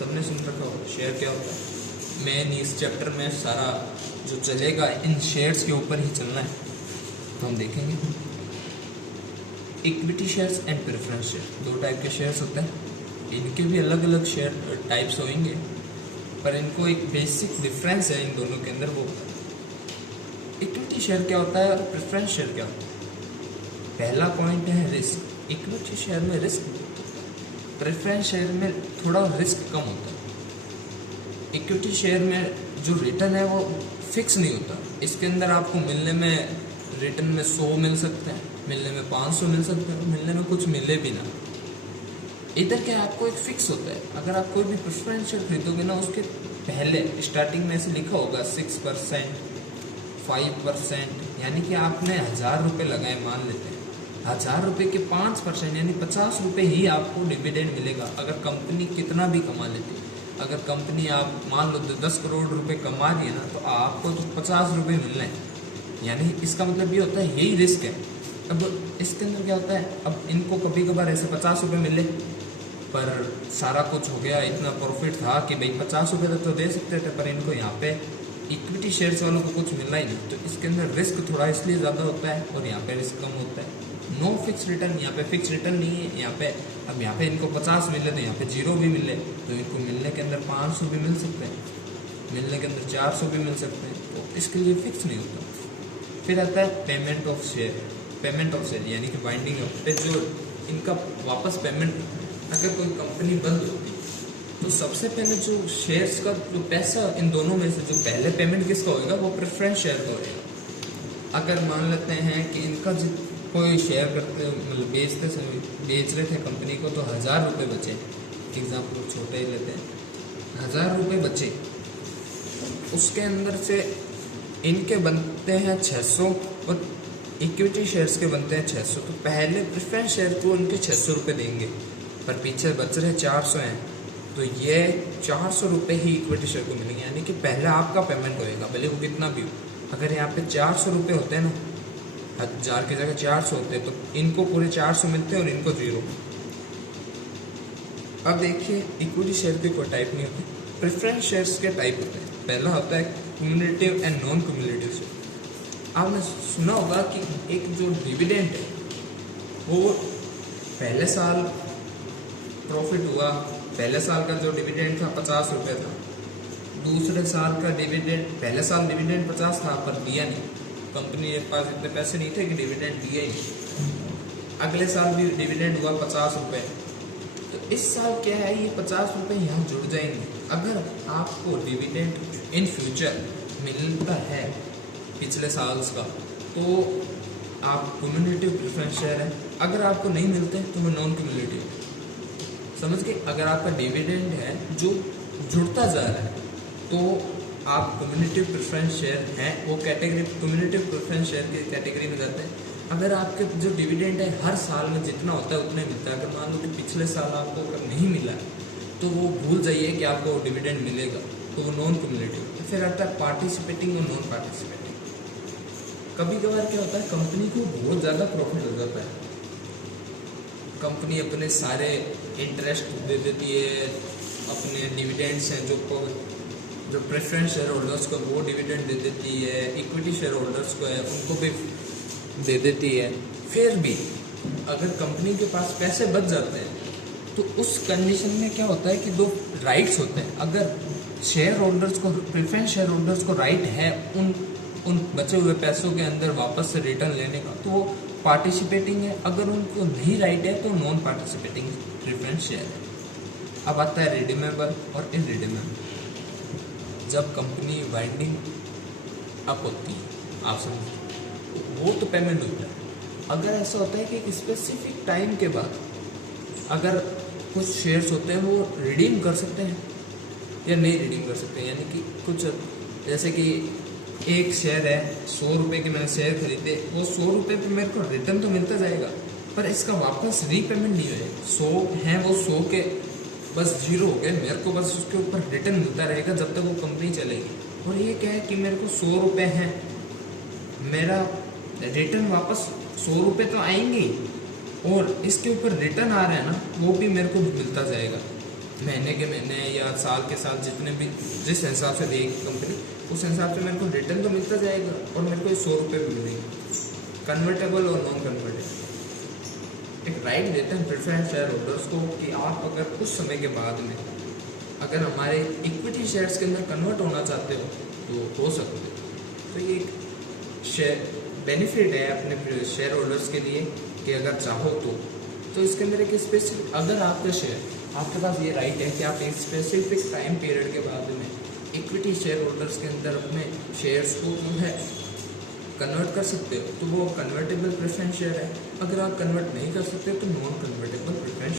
सबने सुन रखा होगा शेयर क्या होता है। मेन इस चैप्टर में सारा जो चलेगा इन शेयर्स के ऊपर ही चलना है। तो हम देखेंगे equity shares and preference share, दो टाइप के शेयर्स होते हैं। इनके भी अलग अलग शेयर टाइप्स होंगे, पर इनको एक बेसिक डिफरेंस है इन दोनों के अंदर, वो इक्विटी शेयर क्या होता है और प्रेफरेंस शेयर क्या होता है। पहला पॉइंट है रिस्क। इक्विटी शेयर में रिस्क, प्रेफरेंस शेयर में थोड़ा रिस्क कम होता है। इक्विटी शेयर में जो रिटर्न है वो फिक्स नहीं होता। इसके अंदर आपको मिलने में रिटर्न में 100 मिल सकते हैं, मिलने में 500 मिल सकते हैं, मिलने में कुछ मिले भी ना। इधर क्या आपको एक फिक्स होता है। अगर आप कोई भी प्रेफरेंस शेयर खरीदोगे ना, उसके पहले स्टार्टिंग में ऐसे लिखा होगा 6%, 5%, यानी कि आपने 1000 रुपये लगाए, मान लेते हैं 1000 रुपये के 5% यानी 50 रुपये ही आपको डिविडेंड मिलेगा। अगर कंपनी कितना भी कमा लेती है, अगर कंपनी आप मान लो 10 करोड़ रुपए कमा रही है ना, तो आपको तो 50 रुपये मिलना है। यानी इसका मतलब ये होता है, यही रिस्क है। अब इसके अंदर क्या होता है, अब इनको कभी कभार ऐसे 50 रुपये मिले, पर सारा कुछ हो गया, इतना प्रॉफिट था कि भाई 50 रुपये तक तो दे सकते थे, पर इनको यहाँ पे इक्विटी शेयर्स वालों को कुछ मिलना ही नहीं। तो इसके अंदर रिस्क थोड़ा इसलिए ज़्यादा होता है और यहाँ पे रिस्क कम होता है। नो फिक्स रिटर्न, यहाँ पे फिक्स रिटर्न नहीं है। यहाँ पे अब यहाँ पे इनको 50 मिले तो यहाँ पे 0 भी मिले, तो इनको मिलने के अंदर 500 भी मिल सकते हैं, मिलने के अंदर 400 भी मिल सकते हैं। तो इसके लिए फिक्स नहीं होता। फिर आता है payment of share. Payment of share यानी कि बाइंडिंग ऑफ, जो इनका वापस पेमेंट, अगर कोई कंपनी बंद होती तो सबसे पहले जो शेयर्स का जो पैसा, इन दोनों में से जो पहले पेमेंट किसका होगा, वो प्रेफरेंस शेयर का होगा। अगर मान लेते हैं कि इनका कोई शेयर करते मतलब बेच रहे थे कंपनी को, तो 1000 रुपये बचे, एग्जाम्पल छोटे ही लेते हैं, 1000 रुपये बचे, उसके अंदर से इनके बनते हैं 600 और इक्विटी शेयर्स के बनते हैं 600। तो पहले प्रेफरेंस शेयर को उनके 600 रुपये देंगे, पर पीछे बच रहे 400 हैं, तो ये 400 रुपये ही इक्विटी शेयर को मिलेंगे। यानी कि पहले आपका पेमेंट होएगा, भले वो कितना भी हो। अगर यहाँ पे 400 रुपये होते हैं ना, 1000 की जगह 400 होते हैं, तो इनको पूरे 400 मिलते हैं और इनको 0। अब देखिए इक्विटी शेयर के कोई टाइप नहीं होते, प्रेफरेंस शेयर्स के टाइप होते हैं। पहला होता है cumulative and non cumulative share. आपने सुना होगा कि एक जो डिविडेंड है वो पहले साल प्रॉफिट हुआ, पहले साल का जो डिविडेंड था 50 रुपये था, दूसरे साल का डिविडेंड, पहले साल डिविडेंड 50 था पर दिया नहीं, कंपनी के पास इतने पैसे नहीं थे कि डिविडेंड दिए ही। अगले साल भी डिविडेंड हुआ 50 रुपये, तो इस साल क्या है, ये 50 रुपये यहाँ जुड़ जाएंगे। अगर आपको डिविडेंड इन फ्यूचर मिलता है पिछले साल का, तो आप क्यूमुलेटिव प्रेफरेंस शेयर है। अगर आपको नहीं मिलते तो वो नॉन क्यूमुलेटिव। समझ के, अगर आपका डिविडेंड है जो जुड़ता जा रहा है, तो आप क्यूमुलेटिव प्रेफरेंस शेयर हैं, वो कैटेगरी क्यूमुलेटिव प्रेफरेंस शेयर की कैटेगरी में जाते हैं। अगर आपके जो डिविडेंड है हर साल में जितना होता है उतना मिलता है, अगर मान लो कि पिछले साल आपको अगर नहीं मिला तो वो भूल जाइए कि आपको डिविडेंड मिलेगा, तो वो नॉन क्यूमुलेटिव। फिर आता है पार्टिसिपेटिंग और नॉन पार्टिसिपेटिंग। कभी कभार क्या होता है, कंपनी को बहुत ज़्यादा प्रॉफिट हो जाता है, कंपनी अपने सारे इंटरेस्ट दे देती है, अपने डिविडेंड्स हैं जो प्रेफरेंस शेयर होल्डर्स को वो डिविडेंड दे देती है, इक्विटी शेयर होल्डर्स को है उनको भी दे देती है। फिर भी अगर कंपनी के पास पैसे बच जाते हैं, तो उस कंडीशन में क्या होता है कि दो राइट्स होते हैं। अगर शेयर होल्डर्स को, प्रेफरेंस शेयर होल्डर्स को राइट है उन बचे हुए पैसों के अंदर वापस से रिटर्न लेने का, तो वो पार्टिसिपेटिंग है। अगर उनको नहीं राइट है तो नॉन पार्टिसिपेटिंग प्रेफरेंस शेयर है। अब आता है रिडीमेबल और इनरिडीमेबल। जब कंपनी वाइंडिंग अप होती है, आप समझिए, वो तो पेमेंट होता है। अगर ऐसा होता है कि एक स्पेसिफिक टाइम के बाद अगर कुछ शेयर्स होते हैं वो रिडीम कर सकते हैं या नहीं रिडीम कर सकते हैं, यानी कि कुछ जैसे कि एक शेयर है 100 रुपये के मैंने शेयर खरीदे, वो 100 रुपये पे मेरे को रिटर्न तो मिलता जाएगा, पर इसका वापस रीपेमेंट नहीं होएगा। 100 है वो 100 के बस 0 हो गए, मेरे को बस उसके ऊपर रिटर्न मिलता रहेगा जब तक वो कंपनी चलेगी। और ये क्या है कि मेरे को 100 रुपये हैं, मेरा रिटर्न वापस 100 रुपये तो आएंगे ही, और इसके ऊपर रिटर्न आ रहा है ना, वो भी मेरे को मिलता जाएगा। महीने के महीने या साल के साल जितने भी जिस हिसाब से देगी कंपनी, उस हिसाब से मेरे को रिटर्न तो मिलता जाएगा और मेरे को ये 100 रुपये भी मिलेंगे, कन्वर्टेबल और नॉन कन्वर्टेबल। एक राइट देते हैं प्रेफरेंस शेयर होल्डर्स को कि आप अगर कुछ समय के बाद में अगर हमारे इक्विटी शेयर्स के अंदर कन्वर्ट होना चाहते हो तो हो सकते हो। तो ये एक शेयर बेनिफिट है अपने शेयर होल्डर्स के लिए कि अगर चाहो तो इसके अंदर एक स्पेसिफिक, अगर आपका शेयर, आपके पास ये राइट है कि आप एक स्पेसिफिक टाइम पीरियड के बाद में इक्विटी शेयर होल्डर्स के अंदर अपने शेयर्स को जो है कन्वर्ट कर सकते हो, तो वो कन्वर्टेबल प्रेफरेंस शेयर है। अगर आप कन्वर्ट नहीं कर सकते तो नॉन कन्वर्टेबल प्रेफरेंस